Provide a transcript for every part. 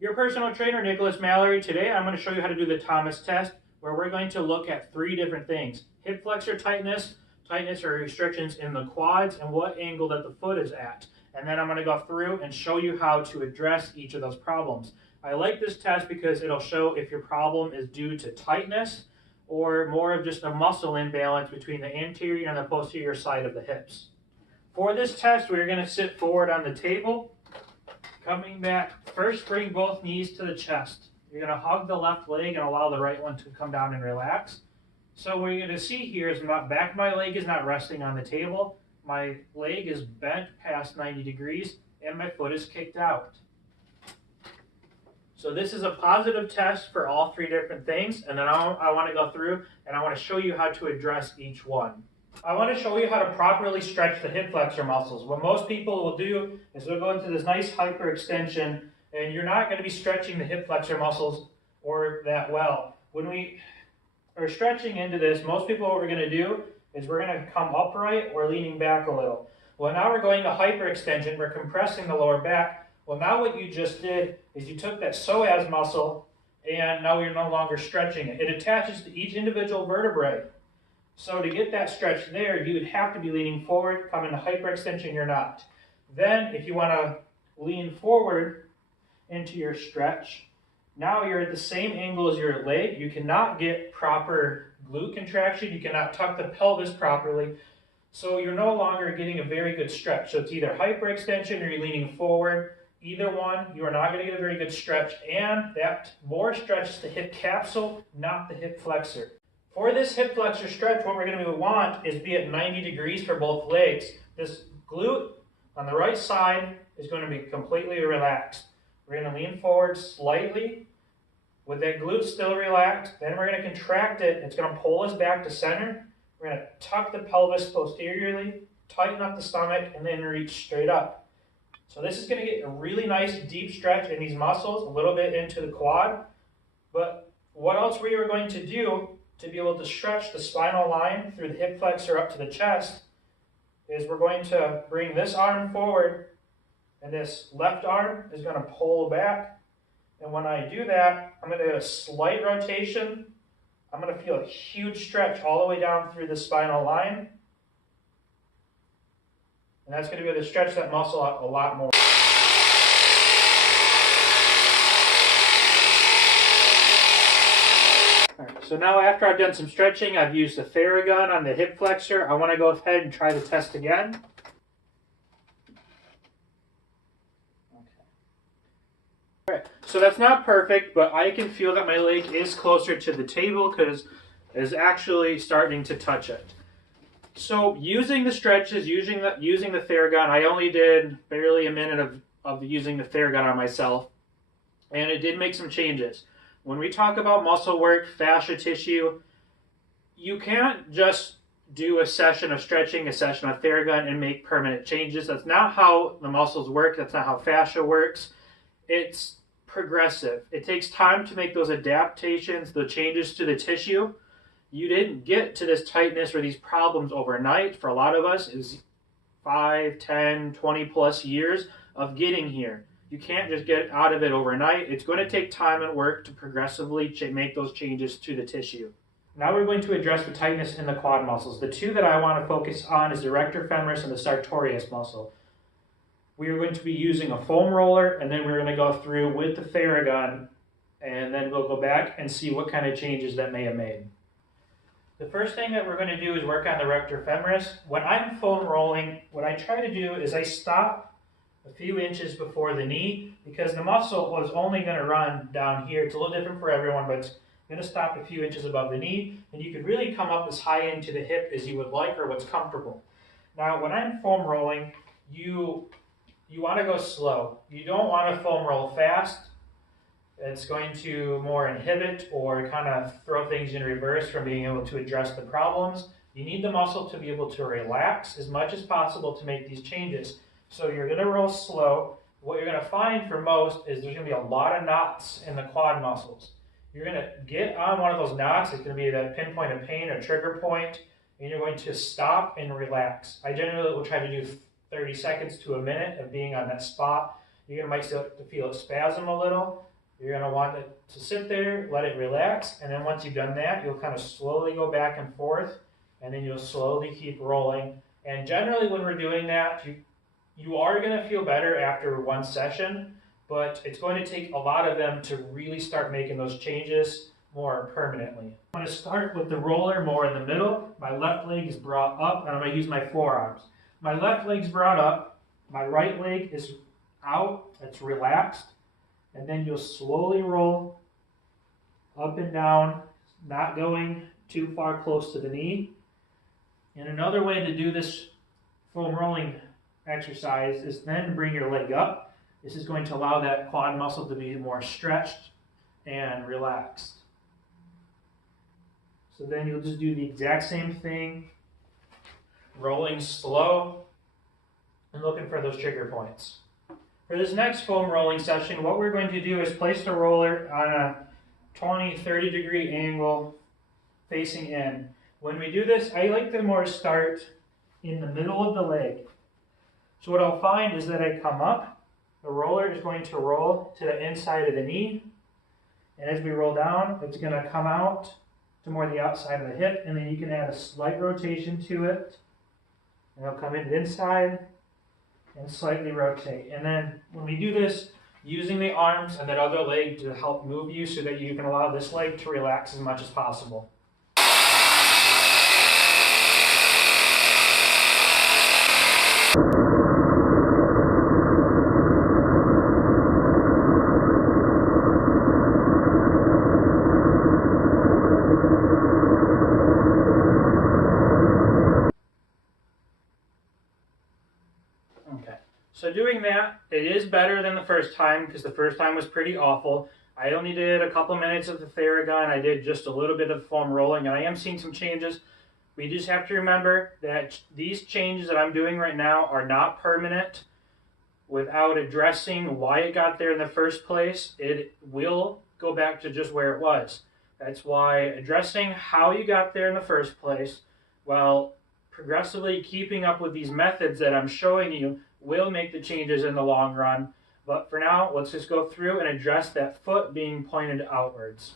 Your personal trainer, Nicholas Mallory. Today I'm going to show you how to do the Thomas test, where we're going to look at three different things: hip flexor tightness, tightness or restrictions in the quads, and what angle that the foot is at. And then I'm going to go through and show you how to address each of those problems. I like this test because it'll show if your problem is due to tightness or more of just a muscle imbalance between the anterior and the posterior side of the hips. For this test, we're going to sit forward on the table. Coming back, first bring both knees to the chest. You're going to hug the left leg and allow the right one to come down and relax. So what you're going to see here is my back of my leg is not resting on the table. My leg is bent past 90 degrees and my foot is kicked out. So this is a positive test for all three different things, and then I want to go through and I want to show you how to address each one. I want to show you how to properly stretch the hip flexor muscles. What most people will do is they'll go into this nice hyperextension, and you're not going to be stretching the hip flexor muscles or that well. When we are stretching into this, most people, what we're going to do is we're going to come upright or leaning back a little. Well, now we're going to hyperextension. We're compressing the lower back. Well, now what you just did is you took that psoas muscle, and now you're no longer stretching it. It attaches to each individual vertebrae. So to get that stretch there, you would have to be leaning forward. Come into hyperextension, you're not. Then if you want to lean forward into your stretch, now you're at the same angle as your leg. You cannot get proper glute contraction. You cannot tuck the pelvis properly. So you're no longer getting a very good stretch. So it's either hyperextension or you're leaning forward. Either one, you are not going to get a very good stretch. And that more stretches the hip capsule, not the hip flexor. For this hip flexor stretch, what we're going to want is be at 90 degrees for both legs. This glute on the right side is going to be completely relaxed. We're going to lean forward slightly with that glute still relaxed. Then we're going to contract it. It's going to pull us back to center. We're going to tuck the pelvis posteriorly, tighten up the stomach, and then reach straight up. So this is going to get a really nice deep stretch in these muscles, a little bit into the quad. But what else we are going to do to be able to stretch the spinal line through the hip flexor up to the chest is we're going to bring this arm forward, and this left arm is going to pull back. And when I do that, I'm going to get a slight rotation. I'm going to feel a huge stretch all the way down through the spinal line. And that's going to be able to stretch that muscle out a lot more. So now after I've done some stretching, I've used the Theragun on the hip flexor. I want to go ahead and try the test again. Okay. All right, so that's not perfect, but I can feel that my leg is closer to the table because it's actually starting to touch it. So using the stretches, using the Theragun, I only did barely a minute of using the Theragun on myself, and it did make some changes. When we talk about muscle work, fascia tissue, you can't just do a session of stretching, a session of Theragun, and make permanent changes. That's not how the muscles work. That's not how fascia works. It's progressive. It takes time to make those adaptations, the changes to the tissue. You didn't get to this tightness or these problems overnight. For a lot of us, it was 5, 10, 20 plus years of getting here. You can't just get out of it overnight. It's going to take time and work to progressively make those changes to the tissue. Now we're going to address the tightness in the quad muscles. The two that I want to focus on is the rector femoris and the sartorius muscle. We are going to be using a foam roller, and then we're going to go through with the Theragun, and then we'll go back and see what kind of changes that may have made. The first thing that we're going to do is work on the rector femoris. When I'm foam rolling, what I try to do is I stop a few inches before the knee, because the muscle was only going to run down here. It's a little different for everyone, but it's going to stop a few inches above the knee, and you could really come up as high into the hip as you would like or what's comfortable. Now, when I'm foam rolling, you want to go slow. You don't want to foam roll fast. It's going to more inhibit or kind of throw things in reverse from being able to address the problems. You need the muscle to be able to relax as much as possible to make these changes. So you're going to roll slow. What you're going to find for most is there's going to be a lot of knots in the quad muscles. You're going to get on one of those knots. It's going to be that pinpoint of pain or trigger point, and you're going to stop and relax. I generally will try to do 30 seconds to a minute of being on that spot. You're going to might start to feel it spasm a little. You're going to want it to sit there, let it relax, and then once you've done that, you'll kind of slowly go back and forth, and then you'll slowly keep rolling. And generally when we're doing that, you are going to feel better after one session, but it's going to take a lot of them to really start making those changes more permanently. I'm going to start with the roller more in the middle. My left leg is brought up, and I'm going to use my forearms. My left leg's brought up, my right leg is out, it's relaxed, and then you'll slowly roll up and down, not going too far close to the knee. And another way to do this foam rolling exercise is then bring your leg up. This is going to allow that quad muscle to be more stretched and relaxed. So then you'll just do the exact same thing, rolling slow and looking for those trigger points. For this next foam rolling session, what we're going to do is place the roller on a 20-30 degree angle facing in. When we do this, I like to more start in the middle of the leg. So what I'll find is that I come up, the roller is going to roll to the inside of the knee, and as we roll down, it's going to come out to more the outside of the hip, and then you can add a slight rotation to it, and it'll come in the inside and slightly rotate. And then when we do this, using the arms and that other leg to help move you so that you can allow this leg to relax as much as possible. So doing that, it is better than the first time because the first time was pretty awful. I only did a couple minutes of the Theragun. I did just a little bit of foam rolling, and I am seeing some changes. We just have to remember that these changes that I'm doing right now are not permanent. Without addressing why it got there in the first place, it will go back to just where it was. That's why addressing how you got there in the first place, while progressively keeping up with these methods that I'm showing you, will make the changes in the long run. But for now, let's just go through and address that foot being pointed outwards.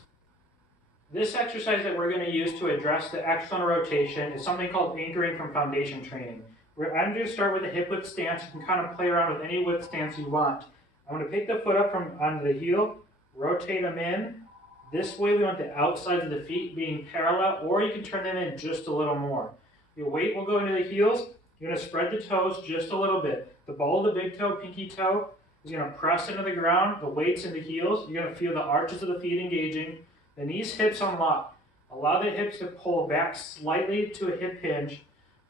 This exercise that we're going to use to address the external rotation is something called anchoring from foundation training. I'm going to start with a hip width stance. You can kind of play around with any width stance you want. I'm going to pick the foot up from onto the heel, rotate them in. This way we want the outsides of the feet being parallel, or you can turn them in just a little more. Your weight will go into the heels. You're going to spread the toes just a little bit. The ball of the big toe, pinky toe, is going to press into the ground. The weight's in the heels. You're going to feel the arches of the feet engaging. The knees, hips unlock. Allow the hips to pull back slightly to a hip hinge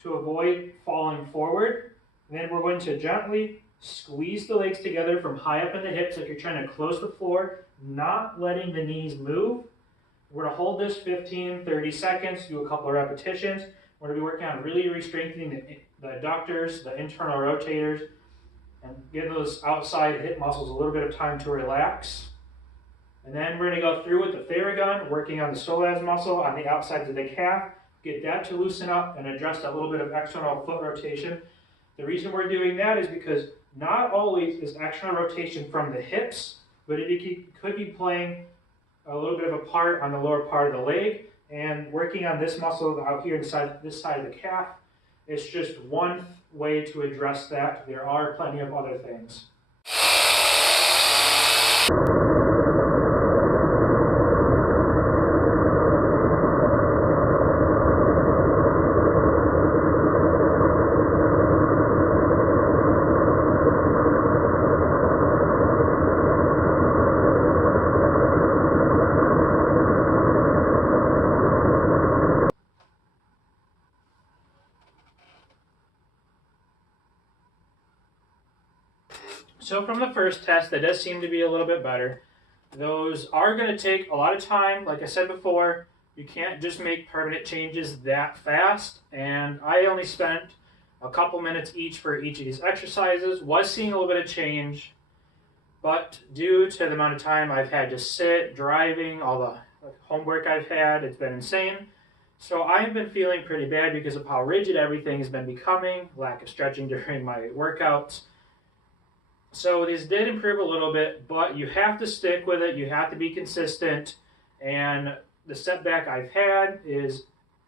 to avoid falling forward. And then we're going to gently squeeze the legs together from high up in the hips like you're trying to close the floor, not letting the knees move. We're going to hold this 15-30 seconds, do a couple of repetitions. We're going to be working on really strengthening the adductors, the internal rotators, and give those outside hip muscles a little bit of time to relax. And then we're going to go through with the Theragun, working on the psoas muscle on the outsides of the calf, get that to loosen up and address that little bit of external foot rotation. The reason we're doing that is because not always is external rotation from the hips, but it could be playing a little bit of a part on the lower part of the leg. And working on this muscle out here inside this side of the calf is just one way to address that. There are plenty of other things. So from the first test, that does seem to be a little bit better. Those are going to take a lot of time. Like I said before, you can't just make permanent changes that fast. And I only spent a couple minutes each for each of these exercises. Was seeing a little bit of change, but due to the amount of time I've had to sit, driving, all the homework I've had, it's been insane. So I've been feeling pretty bad because of how rigid everything has been becoming, lack of stretching during my workouts. So these did improve a little bit, but you have to stick with it. You have to be consistent. And the setback I've had is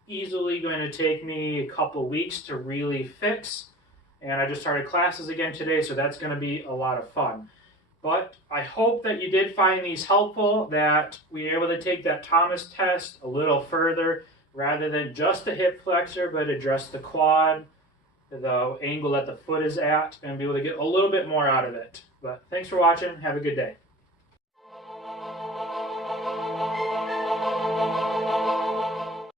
easily going to take me a couple weeks to really fix. And I just started classes again today, so that's going to be a lot of fun. But I hope that you did find these helpful, that we were able to take that Thomas test a little further rather than just the hip flexor, but address the quad, the angle that the foot is at, and be able to get a little bit more out of it. But thanks for watching. Have a good day.